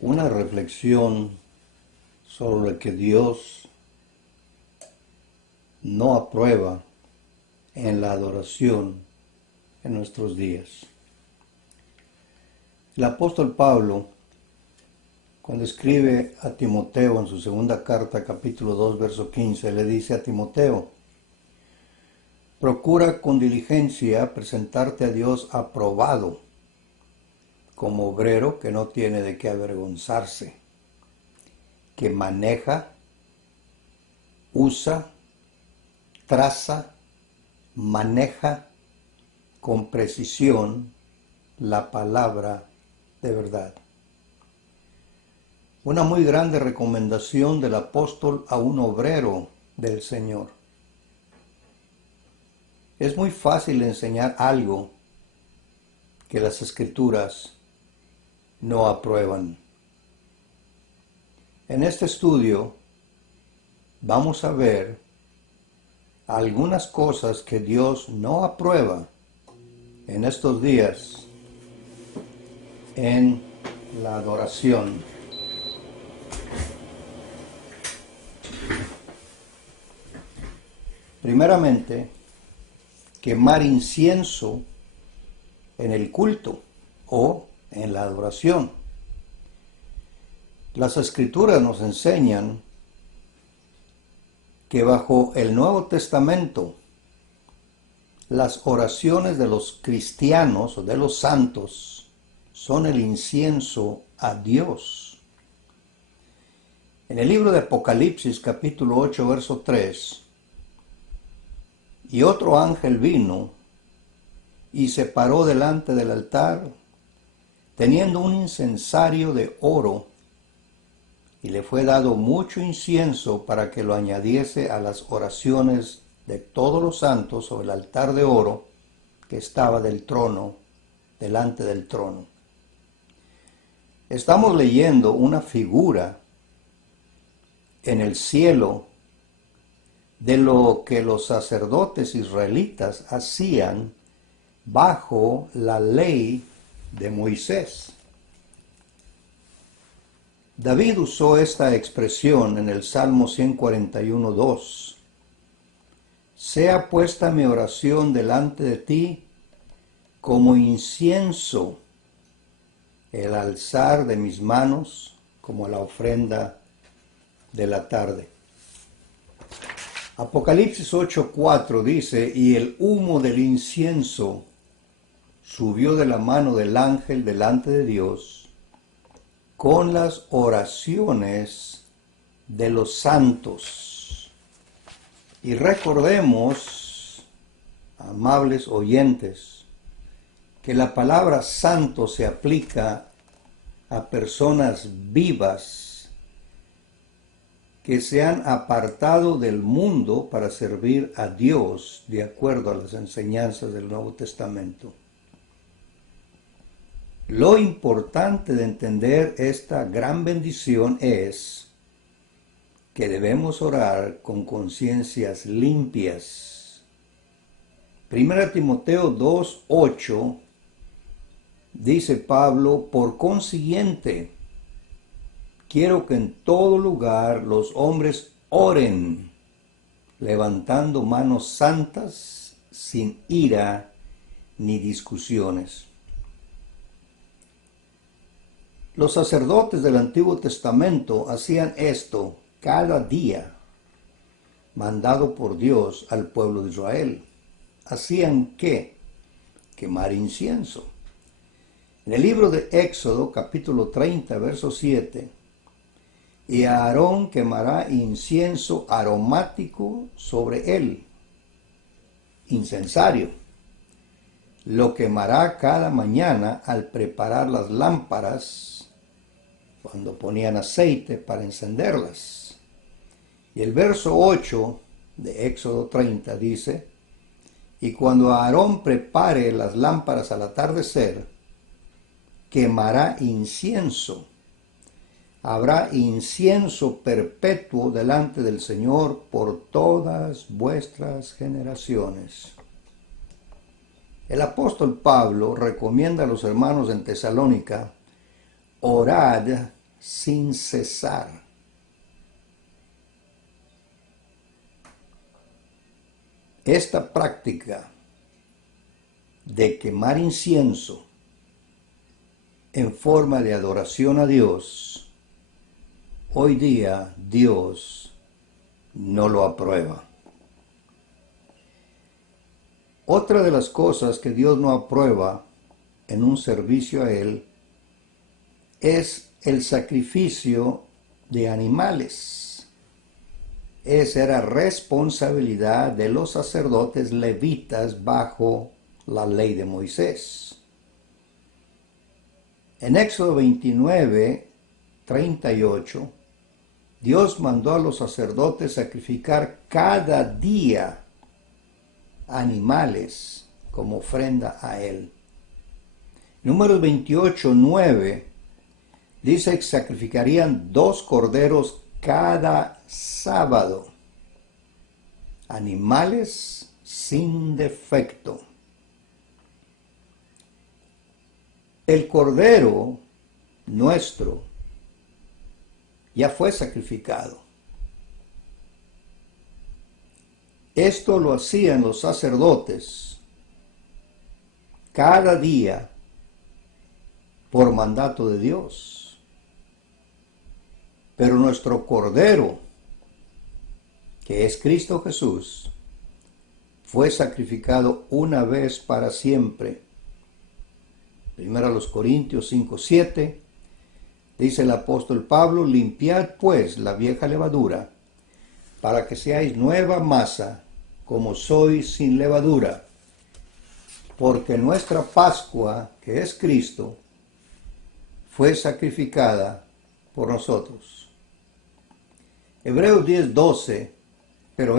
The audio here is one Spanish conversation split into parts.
Una reflexión sobre lo que Dios no aprueba en la adoración en nuestros días. El apóstol Pablo, cuando escribe a Timoteo en su segunda carta, capítulo 2, verso 15, le dice a Timoteo: procura con diligencia presentarte a Dios aprobado, como obrero que no tiene de qué avergonzarse, que maneja, usa, traza, maneja con precisión la palabra de verdad. Una muy grande recomendación del apóstol a un obrero del Señor. Es muy fácil enseñar algo que las Escrituras no aprueban. En este estudio vamos a ver algunas cosas que Dios no aprueba en estos días en la adoración. Primeramente, quemar incienso en el culto o en la adoración. Las Escrituras nos enseñan que bajo el Nuevo Testamento las oraciones de los cristianos o de los santos son el incienso a Dios. En el libro de Apocalipsis, capítulo 8, verso 3, y otro ángel vino y se paró delante del altar, teniendo un incensario de oro, y le fue dado mucho incienso para que lo añadiese a las oraciones de todos los santos sobre el altar de oro que estaba del trono, delante del trono. Estamos leyendo una figura en el cielo de lo que los sacerdotes israelitas hacían bajo la ley de Moisés. David usó esta expresión en el Salmo 141:2. Sea puesta mi oración delante de ti como incienso, el alzar de mis manos como la ofrenda de la tarde. Apocalipsis 8:4 dice: y el humo del incienso subió de la mano del ángel delante de Dios con las oraciones de los santos. Y recordemos, amables oyentes, que la palabra santo se aplica a personas vivas que se han apartado del mundo para servir a Dios de acuerdo a las enseñanzas del Nuevo Testamento. Lo importante de entender esta gran bendición es que debemos orar con conciencias limpias. 1 Timoteo 2:8 dice Pablo: por consiguiente, quiero que en todo lugar los hombres oren, levantando manos santas, sin ira ni discusiones. Los sacerdotes del Antiguo Testamento hacían esto cada día, mandado por Dios al pueblo de Israel. ¿Hacían qué? Quemar incienso. En el libro de Éxodo, capítulo 30, verso 7, y Aarón quemará incienso aromático sobre él, incensario. Lo quemará cada mañana al preparar las lámparas, cuando ponían aceite para encenderlas. Y el verso 8 de Éxodo 30 dice: y cuando Aarón prepare las lámparas al atardecer, quemará incienso. Habrá incienso perpetuo delante del Señor por todas vuestras generaciones. El apóstol Pablo recomienda a los hermanos en Tesalónica: orad sin cesar. Esta práctica de quemar incienso en forma de adoración a Dios, hoy día Dios no lo aprueba. Otra de las cosas que Dios no aprueba en un servicio a Él es el sacrificio de animales. Esa era responsabilidad de los sacerdotes levitas bajo la ley de Moisés. En Éxodo 29, 38, Dios mandó a los sacerdotes sacrificar cada día animales como ofrenda a Él. Números 28, 9 dice que sacrificarían 2 corderos cada sábado, animales sin defecto. El cordero nuestro ya fue sacrificado. Esto lo hacían los sacerdotes cada día por mandato de Dios. Pero nuestro Cordero, que es Cristo Jesús, fue sacrificado una vez para siempre. Primero a los Corintios 5:7, dice el apóstol Pablo: limpiad pues la vieja levadura, para que seáis nueva masa, como sois sin levadura, porque nuestra Pascua, que es Cristo, fue sacrificada por nosotros. Hebreos 10:12, pero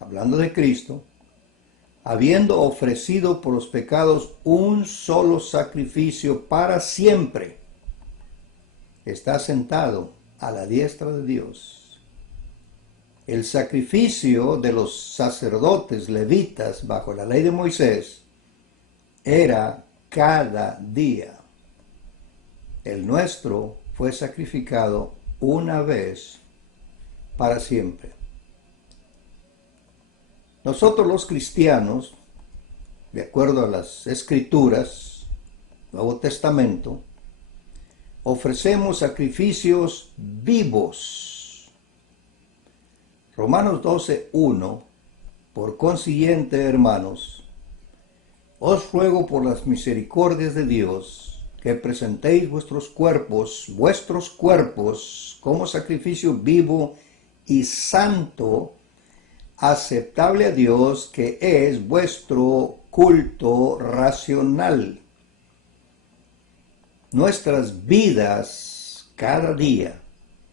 hablando de Cristo, habiendo ofrecido por los pecados un solo sacrificio para siempre, está sentado a la diestra de Dios. El sacrificio de los sacerdotes levitas bajo la ley de Moisés era cada día. El nuestro fue sacrificado una vez para siempre. Nosotros los cristianos, de acuerdo a las Escrituras, Nuevo Testamento, ofrecemos sacrificios vivos. Romanos 12:1, por consiguiente, hermanos, os ruego por las misericordias de Dios, que presentéis vuestros cuerpos como sacrificio vivo y santo, aceptable a Dios, que es vuestro culto racional. Nuestras vidas cada día,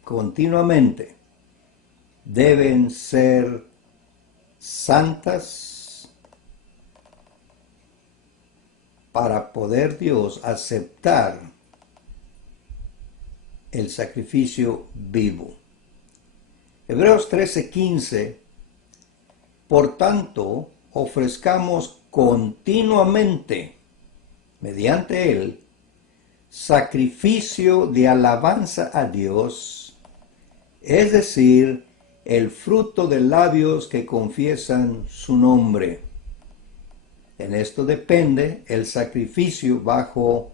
continuamente, deben ser santas para poder Dios aceptar el sacrificio vivo. Hebreos 13:15, por tanto, ofrezcamos continuamente, mediante él, sacrificio de alabanza a Dios, es decir, el fruto de labios que confiesan su nombre. En esto depende el sacrificio bajo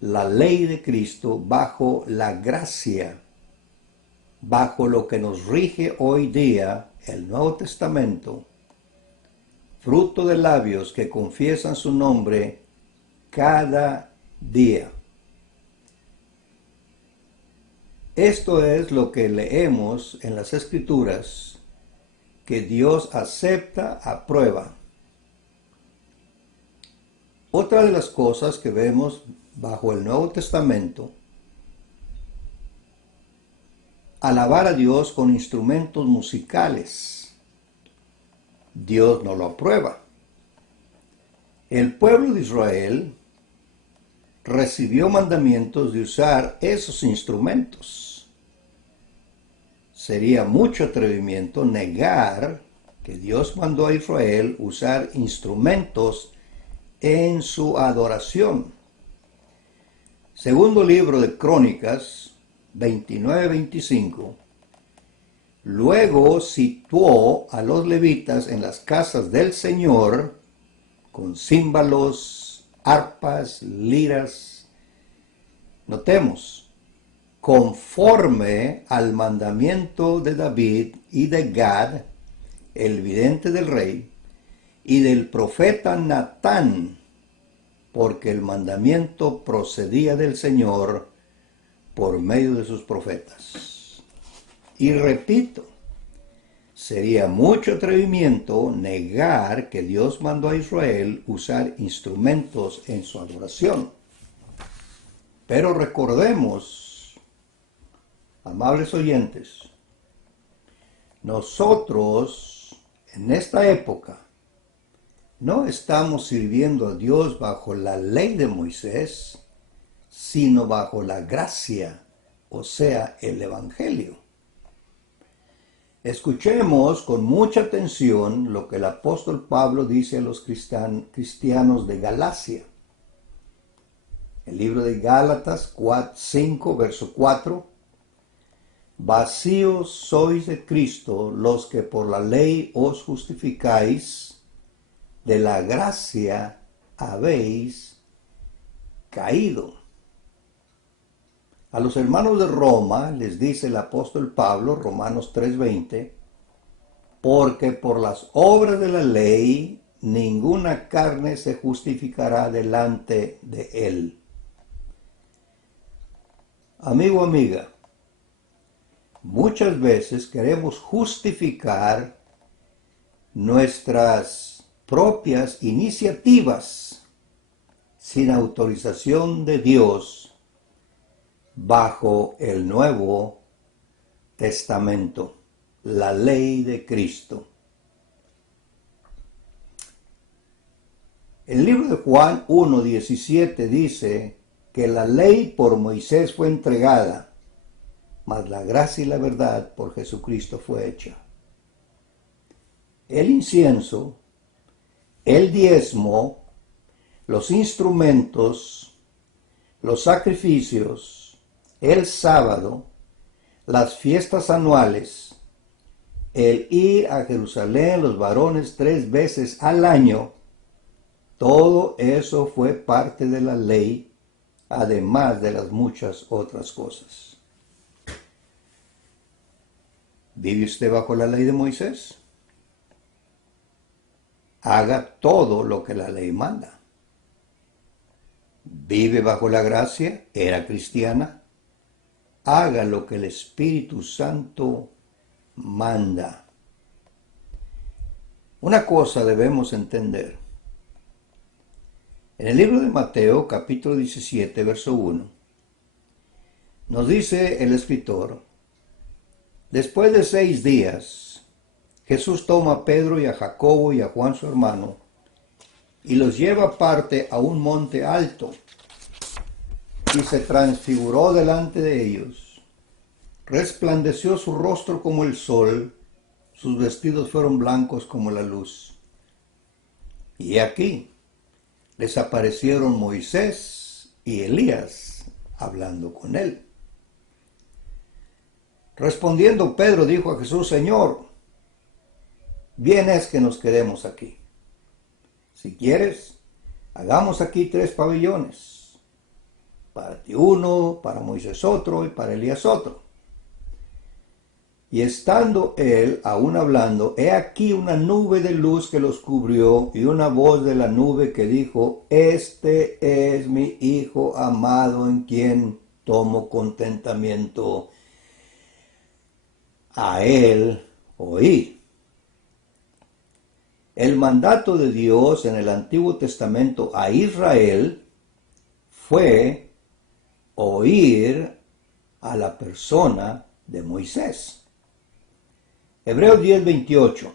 la ley de Cristo, bajo la gracia, bajo lo que nos rige hoy día el Nuevo Testamento, fruto de labios que confiesan su nombre cada día. Esto es lo que leemos en las Escrituras, que Dios acepta, aprueba. Otra de las cosas que vemos bajo el Nuevo Testamento, alabar a Dios con instrumentos musicales. Dios no lo aprueba. El pueblo de Israel recibió mandamientos de usar esos instrumentos. Sería mucho atrevimiento negar que Dios mandó a Israel usar instrumentos en su adoración. Segundo libro de Crónicas 29-25. Luego situó a los levitas en las casas del Señor con címbalos, arpas, liras. Notemos, conforme al mandamiento de David y de Gad, el vidente del rey, y del profeta Natán, porque el mandamiento procedía del Señor por medio de sus profetas. Y repito, sería mucho atrevimiento negar que Dios mandó a Israel usar instrumentos en su adoración. Pero recordemos, amables oyentes, nosotros en esta época no estamos sirviendo a Dios bajo la ley de Moisés, sino bajo la gracia, o sea, el Evangelio. Escuchemos con mucha atención lo que el apóstol Pablo dice a los cristianos de Galacia. El libro de Gálatas 5, verso 4. Vacíos sois de Cristo los que por la ley os justificáis, de la gracia habéis caído. A los hermanos de Roma les dice el apóstol Pablo, Romanos 3:20, porque por las obras de la ley ninguna carne se justificará delante de él. Amigo, amiga, muchas veces queremos justificar nuestras propias iniciativas sin autorización de Dios bajo el Nuevo Testamento, la ley de Cristo. El libro de Juan 1:17 dice que la ley por Moisés fue entregada, mas la gracia y la verdad por Jesucristo fue hecha. El incienso, el diezmo, los instrumentos, los sacrificios, el sábado, las fiestas anuales, el ir a Jerusalén los varones 3 veces al año, todo eso fue parte de la ley, además de las muchas otras cosas. ¿Vive usted bajo la ley de Moisés? Haga todo lo que la ley manda. ¿Vive bajo la gracia? ¿Era cristiana? Haga lo que el Espíritu Santo manda. Una cosa debemos entender. En el libro de Mateo, capítulo 17, verso 1, nos dice el escritor: después de 6 días, Jesús toma a Pedro y a Jacobo y a Juan su hermano, y los lleva aparte a un monte alto, y se transfiguró delante de ellos. Resplandeció su rostro como el sol, sus vestidos fueron blancos como la luz. Y aquí les aparecieron Moisés y Elías hablando con él. Respondiendo Pedro dijo a Jesús: Señor, bien es que nos quedemos aquí. Si quieres, hagamos aquí 3 pabellones. Para ti uno, para Moisés otro y para Elías otro. Y estando él aún hablando, he aquí una nube de luz que los cubrió, y una voz de la nube que dijo: este es mi Hijo amado, en quien tomo contentamiento. A él oí. El mandato de Dios en el Antiguo Testamento a Israel fue oír a la persona de Moisés. Hebreos 10:28.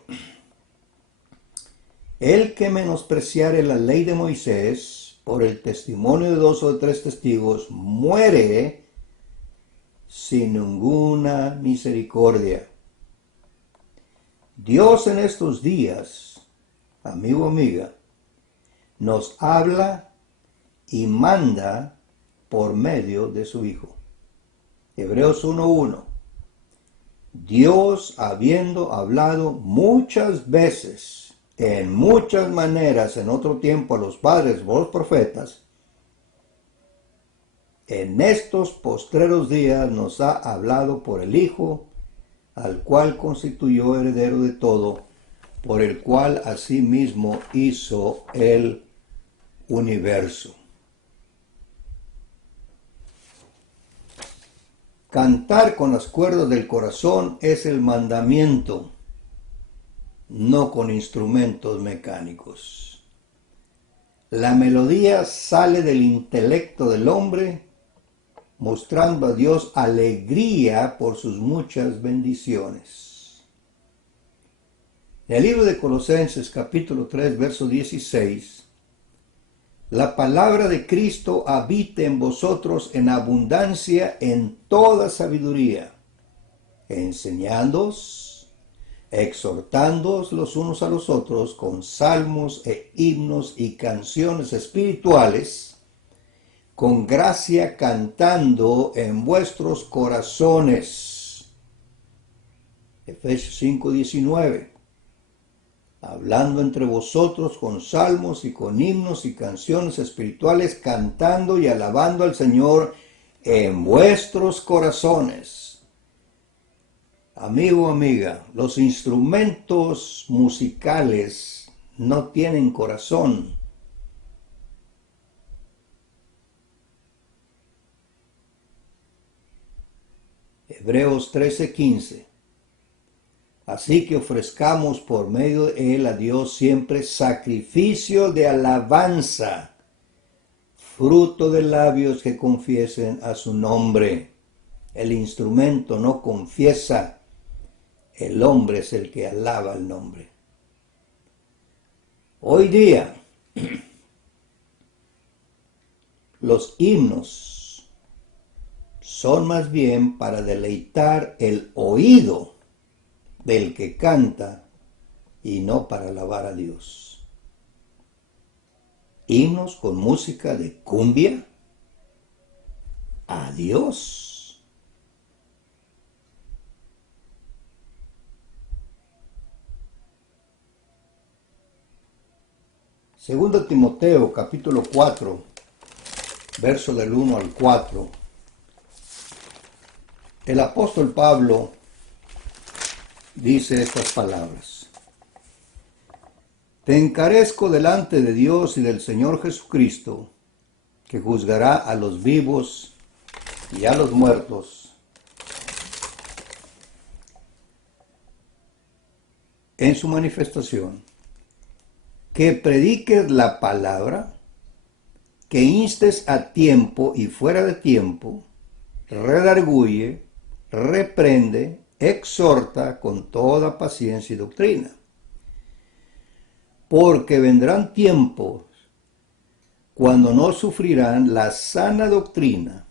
El que menospreciare la ley de Moisés por el testimonio de 2 o 3 testigos muere sin ninguna misericordia. Dios en estos días, amigo, amiga, nos habla y manda por medio de su Hijo. Hebreos 1:1. Dios, habiendo hablado muchas veces, en muchas maneras, en otro tiempo a los padres por los profetas, en estos postreros días nos ha hablado por el Hijo, al cual constituyó heredero de todo, por el cual asimismo hizo el universo. Cantar con las cuerdas del corazón es el mandamiento, no con instrumentos mecánicos. La melodía sale del intelecto del hombre, mostrando a Dios alegría por sus muchas bendiciones. En el libro de Colosenses capítulo 3, verso 16, la palabra de Cristo habite en vosotros en abundancia en toda sabiduría, enseñándoos, exhortándoos los unos a los otros con salmos e himnos y canciones espirituales, con gracia cantando en vuestros corazones. Efesios 5:19. Hablando entre vosotros con salmos y con himnos y canciones espirituales, cantando y alabando al Señor en vuestros corazones. Amigo, amiga, los instrumentos musicales no tienen corazón. Hebreos 13:15. Así que ofrezcamos por medio de él a Dios siempre sacrificio de alabanza, fruto de labios que confiesen a su nombre. El instrumento no confiesa, el hombre es el que alaba el nombre. Hoy día, los himnos son más bien para deleitar el oído del que canta y no para alabar a Dios. Himnos con música de cumbia a Dios. Segundo Timoteo capítulo 4, verso del 1 al 4. El apóstol Pablo dice estas palabras: Te encarezco delante de Dios y del Señor Jesucristo, que juzgará a los vivos y a los muertos en su manifestación, que prediques la palabra, que instes a tiempo y fuera de tiempo, redarguye, reprende, exhorta con toda paciencia y doctrina. Porque vendrán tiempos cuando no sufrirán la sana doctrina,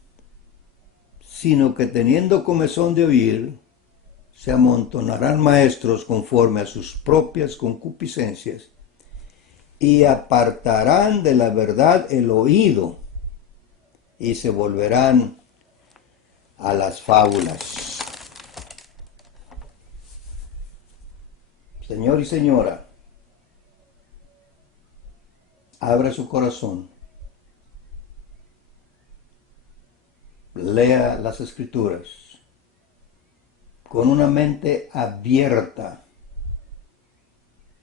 sino que teniendo comezón de oír, se amontonarán maestros conforme a sus propias concupiscencias, y apartarán de la verdad el oído, y se volverán a las fábulas. Señor y señora, abra su corazón, lea las Escrituras con una mente abierta,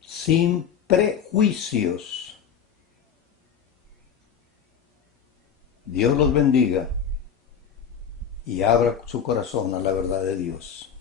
sin prejuicios. Dios los bendiga y abra su corazón a la verdad de Dios.